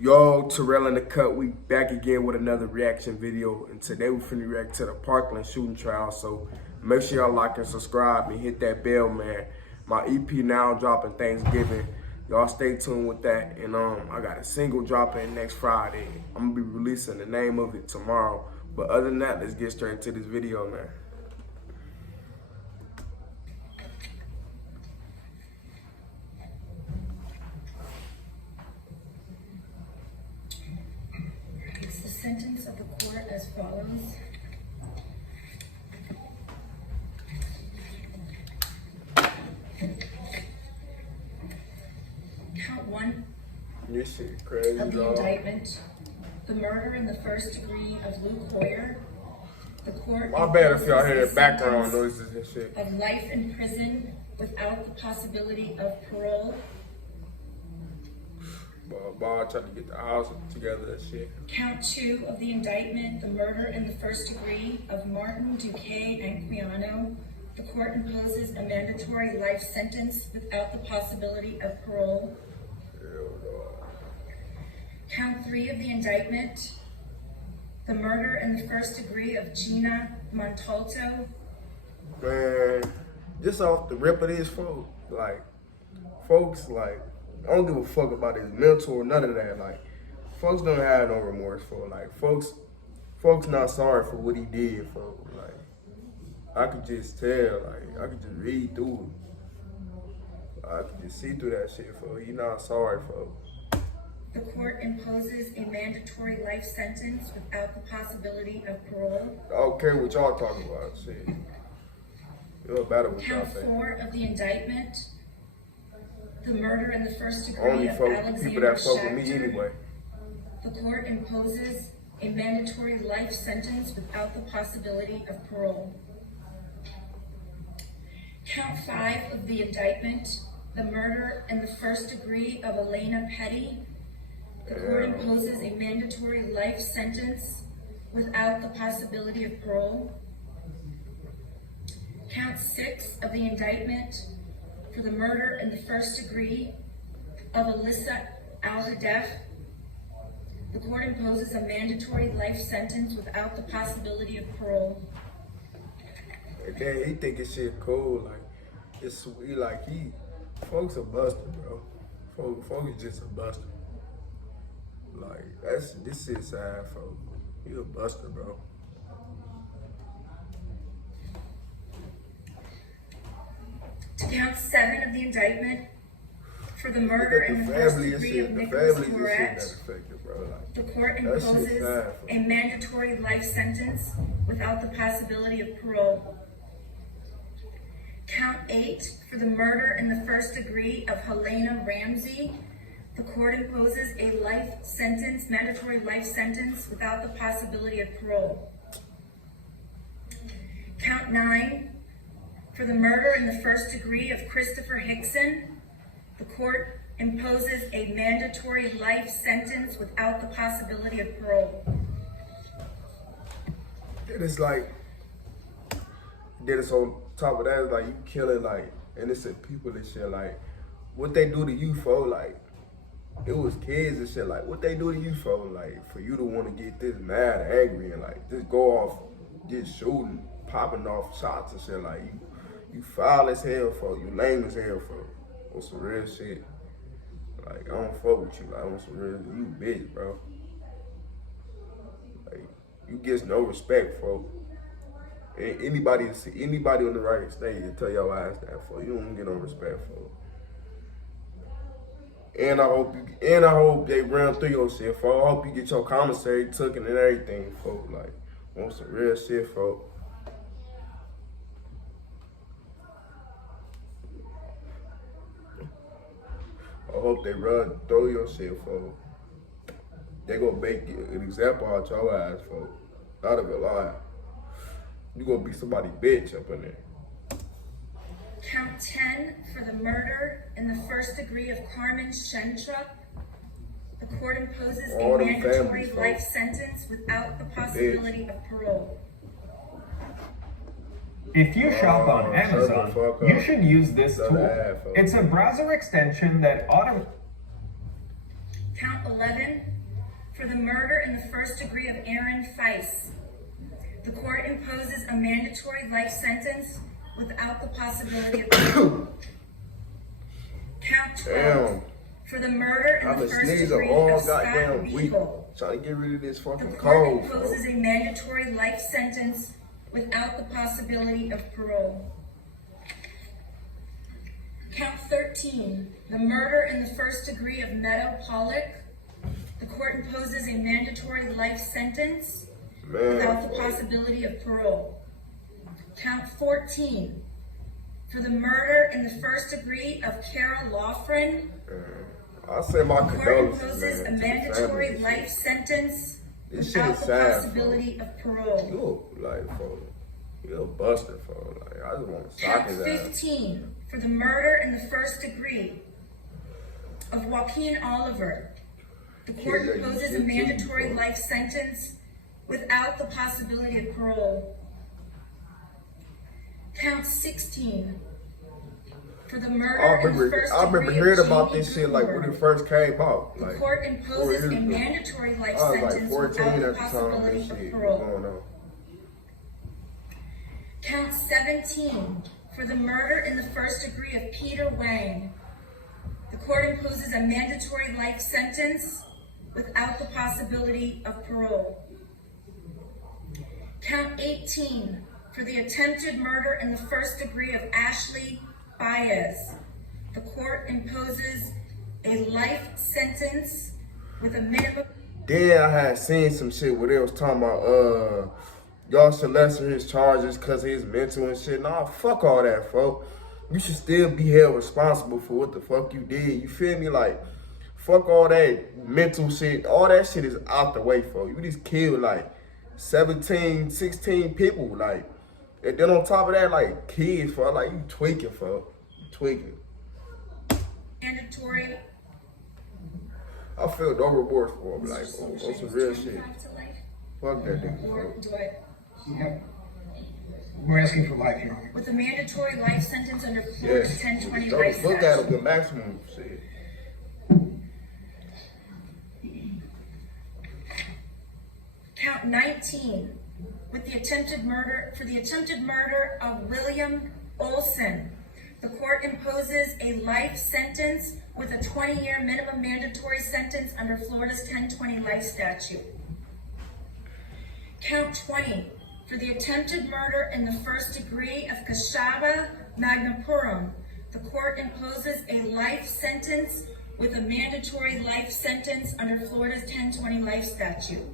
Yo, Terrell in the cut. We back again with another reaction video, and today we finna react to the Parkland shooting trial. So make sure y'all like and subscribe and hit that bell, man. My EP now dropping Thanksgiving. Y'all stay tuned with that. And I got a single dropping next Friday. I'm gonna be releasing the name of it tomorrow. But other than that, let's get straight into this video, man. Sentence of the court as follows. Count 1 This shit crazy, of the dog. indictment, the murder in the first degree of Luke Hoyer. The court My bad if y'all hear imposes a background sentence noises and shit. of life in prison without the possibility of parole. Boy, trying to get the house together and shit. Count 2 of the indictment, the murder in the first degree of Martin, Duque, and Quiano. The court imposes a mandatory life sentence without the possibility of parole. Count 3 of the indictment, the murder in the first degree of Gina Montalto. Man, just off the rip of this, folks, I don't give a fuck about his mental or none of that. Like, folks don't have no remorse for it. Like, folks not sorry for what he did, folks. Like, I could just tell, I could just read through it. I could just see through that shit, folks. He not sorry, folks. The court imposes a mandatory life sentence without the possibility of parole. I don't care what y'all talking about, shit. It don't matter what y'all Count think. 4 of the indictment, the murder in the first degree Only of fuck people Alexander that fuck with me Schachter. anyway. The court imposes a mandatory life sentence without the possibility of parole. Count 5 of the indictment, the murder in the first degree of Elena Petty. The court imposes a mandatory life sentence without the possibility of parole. Count 6 of the indictment, for the murder in the first degree of Alyssa Al-Hadef. The court imposes a mandatory life sentence without the possibility of parole. And then he think his shit cool, it's sweet, folks a buster, bro. Folks is just a buster. This shit sad, folks. He a buster, bro. To count 7 of the indictment, for the murder in the first degree of Nicholas Moret, the court imposes a mandatory life sentence without the possibility of parole. Count 8, for the murder in the first degree of Helena Ramsey, the court imposes a life sentence, mandatory life sentence without the possibility of parole. Count 9, for the murder in the first degree of Christopher Hickson, the court imposes a mandatory life sentence without the possibility of parole. And it's then it's on top of that, it's you killing innocent people and shit. What they do to you for, it was kids and shit. What they do to you for you to want to get this mad, angry, and just go off, just shooting, popping off shots and shit. You foul as hell, folks. You lame as hell, folks. On some real shit. I don't fuck with you. On some real, you bitch, bro. You get no respect, folks. Anybody on the right stage will tell your ass that, folks. You don't get no respect, folks. And I hope they run through your shit, folks. I hope you get your commissary taken and everything, folks. On some real shit, folks. I hope they run through your shit, folks. They gonna make an example out your ass, folks. Not of a lie. You gonna be somebody bitch up in there. Count 10, for the murder in the first degree of Carmen Shentra. The court imposes a mandatory life sentence without the possibility of parole. If you shop on Amazon, you should use this tool. It's a browser extension that Count 11, for the murder in the first degree of Aaron Feist. The court imposes a mandatory life sentence without the possibility of parole. Count 12, for the murder in the first degree of Scott Regal. Trying to get rid of this fucking The court cold, imposes a mandatory life sentence without the possibility of parole. Count 13, the murder in the first degree of Meadow Pollock. The court imposes a mandatory life sentence without the possibility of parole. Count 14, for the murder in the first degree of Kara Loughran. I'll say my The court condolences, imposes a mandatory life sentence without the possibility of parole. You're a buster, for like, I just want to sock Count his ass. 15, for the murder in the first degree of Joaquin Oliver. The court imposes a mandatory life sentence without the possibility of parole. Count 16, for the murder in the first degree I remember hearing about this shit like when it first came out. The court imposes a mandatory life sentence without the possibility of parole. Count 17, for the murder in the first degree of Peter Wang. The court imposes a mandatory life sentence without the possibility of parole. Count 18, for the attempted murder in the first degree of Ashley Baez. The court imposes a life sentence with a minimum. Then I had seen some shit where they was talking about y'all should lessen his charges because he's mental and shit. Nah, fuck all that, folks. You should still be held responsible for what the fuck you did. You feel me? Like, fuck all that mental shit. All that shit is out the way, folks. You just killed like 17, 16 people, like, and then on top of that, like, kids, folks. Like, you tweaking, folks. You tweaking. Mandatory. I feel no remorse for him, like, on some real shit. Fuck that nigga, Or folks. do it. Yep. We're asking for life, Your Honor. With a mandatory life sentence under Florida's Yes. 1020 Don't life look at him, statute. the maximum shit. Count 19, with the attempted murder, for the attempted murder of William Olson. The court imposes a life sentence with a 20-year minimum mandatory sentence under Florida's 1020 life statute. Count 20, for the attempted murder in the first degree of Kashava Magnapuram. The court imposes a life sentence with a mandatory life sentence under Florida's 1020 life statute.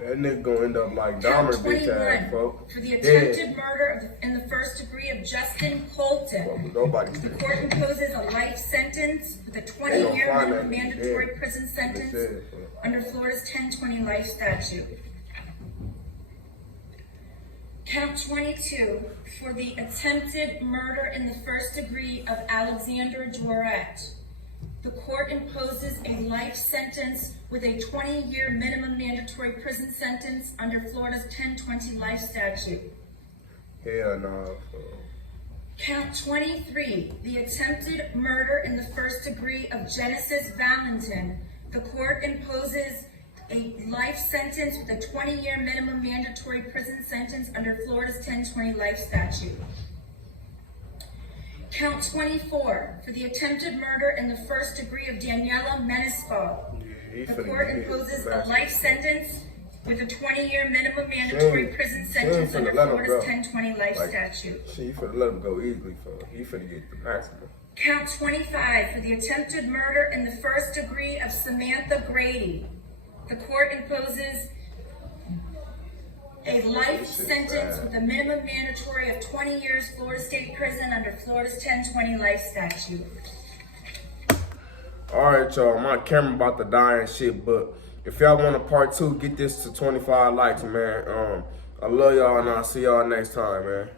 That nigga gonna end up like Count Dahmer bitch ass, 21, folks. for the attempted murder in the first degree of Justin Colton. Nobody The court imposes a life sentence with a 20-year minimum mandatory prison sentence under Florida's 1020 life statute. Count 22, for the attempted murder in the first degree of Alexander Dworet. The court imposes a life sentence with a 20-year minimum mandatory prison sentence under Florida's 1020 life statute. Hell nah. Count 23, the attempted murder in the first degree of Genesis Valentin. The court imposes a life sentence with a 20-year minimum mandatory prison sentence under Florida's 1020 life statute. Count 24, for the attempted murder in the first degree of Daniela Menescal. The court imposes a life sentence with a 20-year minimum mandatory prison sentence under Florida's 1020 life statute. Shit, you finna let him go easily, folks. He finna get the maximum. Count 25, for the attempted murder in the first degree of Samantha Grady. The court imposes a life sentence with a minimum mandatory of 20 years Florida State Prison under Florida's 1020 life statute. Alright, y'all. My camera about to die and shit, but if y'all want a part 2, get this to 25 likes, man. I love y'all, and I'll see y'all next time, man.